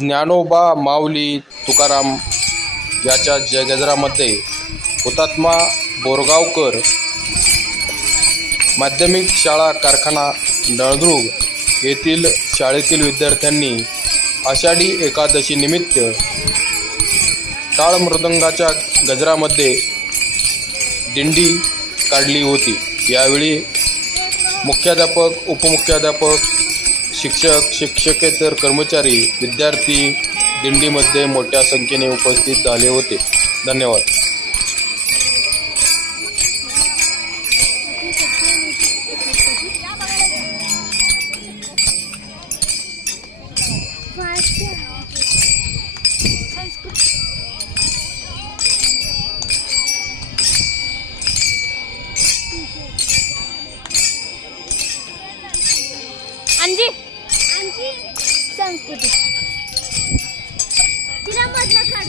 ज्ञानोबा माऊली तुकाराम याच्या गजरामध्ये हुतात्मा बोरगावकर माध्यमिक शाळा कारखाना नळदुर्ग येथील शाळेतील विद्यार्थ्यांनी आषाढी एकादशी निमित्त टाळ मृदंगाच्या गजरामध्ये दिंडी काढली होती। यावेळी मुख्याध्यापक, उपमुख्याध्यापक, शिक्षक, शिक्षकेतर कर्मचारी, विद्यार्थी दिंडीमध्ये मोठ्या संख्येने उपस्थित झाले होते। धन्यवाद। अंजी संस्कृती तिला मधनं काढ।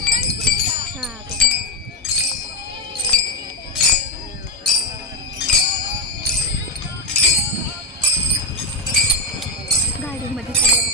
गाडीमध्ये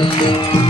Thank you.